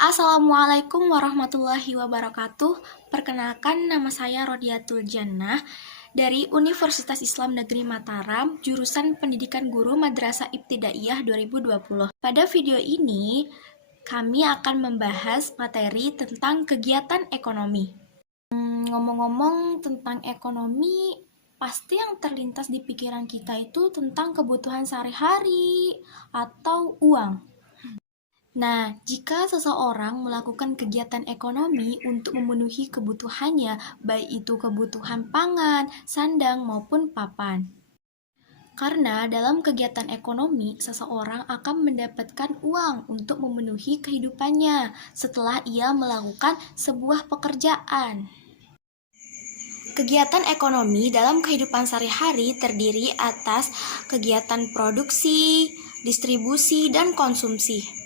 Assalamualaikum warahmatullahi wabarakatuh. Perkenalkan, nama saya Rodiatul Jannah dari Universitas Islam Negeri Mataram, jurusan Pendidikan Guru Madrasah Ibtidaiyah 2020. Pada video ini, kami akan membahas materi tentang kegiatan ekonomi. Ngomong-ngomong tentang ekonomi, pasti yang terlintas di pikiran kita itu tentang kebutuhan sehari-hari atau uang. Nah, jika seseorang melakukan kegiatan ekonomi untuk memenuhi kebutuhannya, baik itu kebutuhan pangan, sandang, maupun papan. Karena dalam kegiatan ekonomi, seseorang akan mendapatkan uang untuk memenuhi kehidupannya setelah ia melakukan sebuah pekerjaan. Kegiatan ekonomi dalam kehidupan sehari-hari terdiri atas kegiatan produksi, distribusi, dan konsumsi.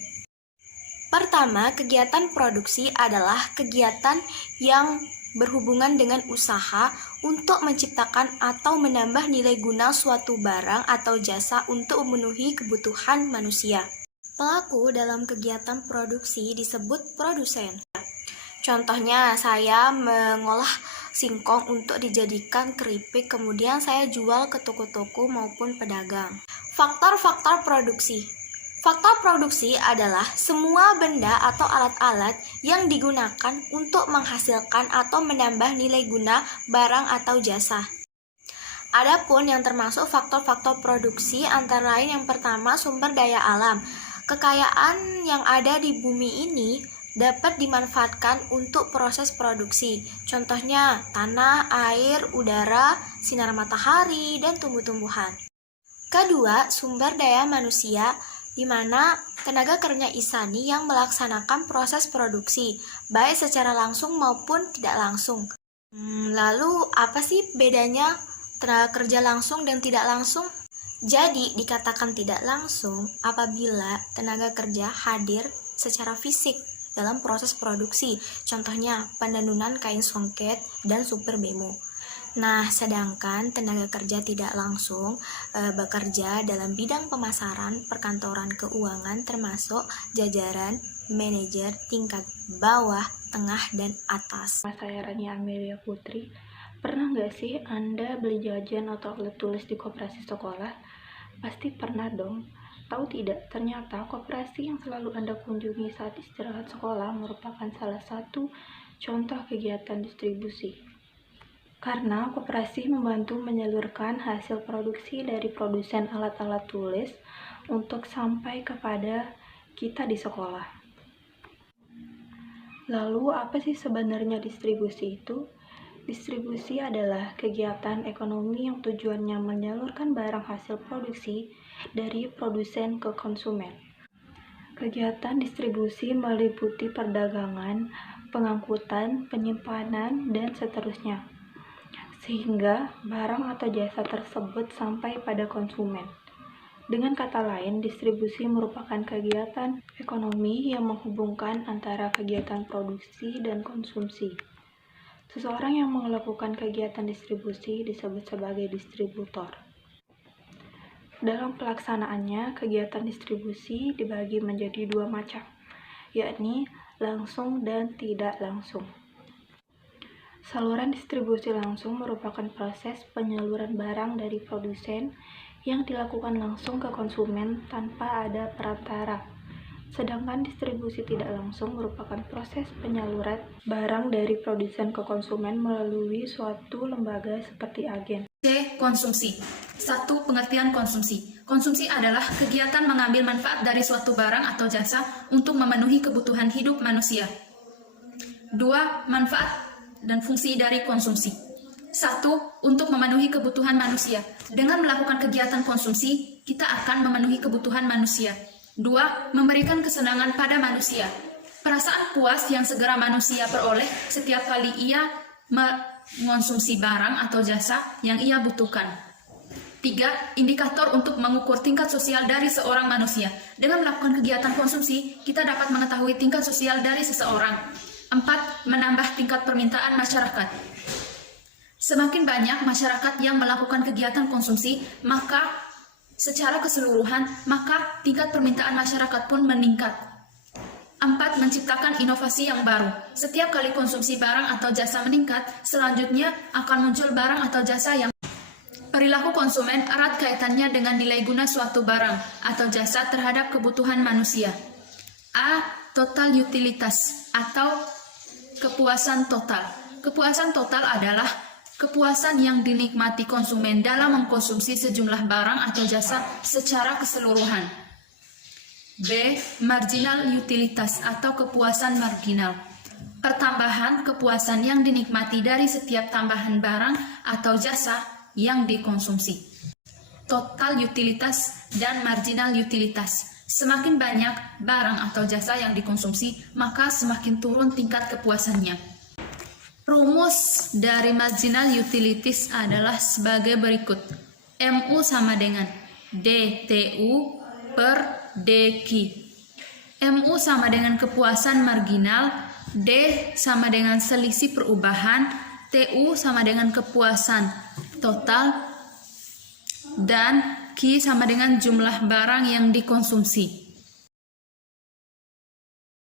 Pertama, kegiatan produksi adalah kegiatan yang berhubungan dengan usaha untuk menciptakan atau menambah nilai guna suatu barang atau jasa untuk memenuhi kebutuhan manusia. Pelaku dalam kegiatan produksi disebut produsen. Contohnya, saya mengolah singkong untuk dijadikan keripik, kemudian saya jual ke toko-toko maupun pedagang. Faktor-faktor produksi. Faktor produksi adalah semua benda atau alat-alat yang digunakan untuk menghasilkan atau menambah nilai guna barang atau jasa. Adapun yang termasuk faktor-faktor produksi antara lain yang pertama sumber daya alam. Kekayaan yang ada di bumi ini dapat dimanfaatkan untuk proses produksi. Contohnya tanah, air, udara, sinar matahari, dan tumbuh-tumbuhan. Kedua, sumber daya manusia, di mana tenaga kerja insani yang melaksanakan proses produksi, baik secara langsung maupun tidak langsung. Lalu, apa sih bedanya tenaga kerja langsung dan tidak langsung? Jadi, dikatakan tidak langsung apabila tenaga kerja hadir secara fisik dalam proses produksi, contohnya penenunan kain songket dan super bemo. Nah, sedangkan tenaga kerja tidak langsung bekerja dalam bidang pemasaran, perkantoran keuangan, termasuk jajaran manajer tingkat bawah, tengah, dan atas. Saya Rania Amelia Putri. Pernah nggak sih Anda beli jajan atau alat tulis di koperasi sekolah? Pasti pernah dong. Tahu tidak, ternyata koperasi yang selalu Anda kunjungi saat istirahat sekolah merupakan salah satu contoh kegiatan distribusi. Karena koperasi membantu menyalurkan hasil produksi dari produsen alat-alat tulis untuk sampai kepada kita di sekolah. Lalu, apa sih sebenarnya distribusi itu? Distribusi adalah kegiatan ekonomi yang tujuannya menyalurkan barang hasil produksi dari produsen ke konsumen. Kegiatan distribusi meliputi perdagangan, pengangkutan, penyimpanan, dan seterusnya, sehingga barang atau jasa tersebut sampai pada konsumen. Dengan kata lain, distribusi merupakan kegiatan ekonomi yang menghubungkan antara kegiatan produksi dan konsumsi. Seseorang yang melakukan kegiatan distribusi disebut sebagai distributor. Dalam pelaksanaannya, kegiatan distribusi dibagi menjadi dua macam, yakni langsung dan tidak langsung. Saluran distribusi langsung merupakan proses penyaluran barang dari produsen yang dilakukan langsung ke konsumen tanpa ada perantara. Sedangkan distribusi tidak langsung merupakan proses penyaluran barang dari produsen ke konsumen melalui suatu lembaga seperti agen. C. Konsumsi. 1. Pengertian konsumsi. Konsumsi adalah kegiatan mengambil manfaat dari suatu barang atau jasa untuk memenuhi kebutuhan hidup manusia. 2. Manfaat dan fungsi dari konsumsi. 1. Untuk memenuhi kebutuhan manusia. Dengan melakukan kegiatan konsumsi, kita akan memenuhi kebutuhan manusia. 2. Memberikan kesenangan pada manusia. Perasaan puas yang segera manusia peroleh setiap kali ia mengonsumsi barang atau jasa yang ia butuhkan. 3. Indikator untuk mengukur tingkat sosial dari seorang manusia. Dengan melakukan kegiatan konsumsi, kita dapat mengetahui tingkat sosial dari seseorang. 4. Menambah tingkat permintaan masyarakat. Semakin banyak masyarakat yang melakukan kegiatan konsumsi, maka secara keseluruhan, maka tingkat permintaan masyarakat pun meningkat. 4. Menciptakan inovasi yang baru. Setiap kali konsumsi barang atau jasa meningkat, selanjutnya akan muncul barang atau jasa yang perilaku konsumen erat kaitannya dengan nilai guna suatu barang atau jasa terhadap kebutuhan manusia. A. Total utilitas atau kepuasan total. Kepuasan total adalah kepuasan yang dinikmati konsumen dalam mengkonsumsi sejumlah barang atau jasa secara keseluruhan. B. Marginal utilitas atau kepuasan marginal. Pertambahan kepuasan yang dinikmati dari setiap tambahan barang atau jasa yang dikonsumsi. Total utilitas dan marginal utilitas. Semakin banyak barang atau jasa yang dikonsumsi, maka semakin turun tingkat kepuasannya. Rumus dari marginal utilities adalah sebagai berikut. MU sama dengan DTU per DQ. MU sama dengan kepuasan marginal, D sama dengan selisih perubahan, TU sama dengan kepuasan total, dan Q sama dengan jumlah barang yang dikonsumsi.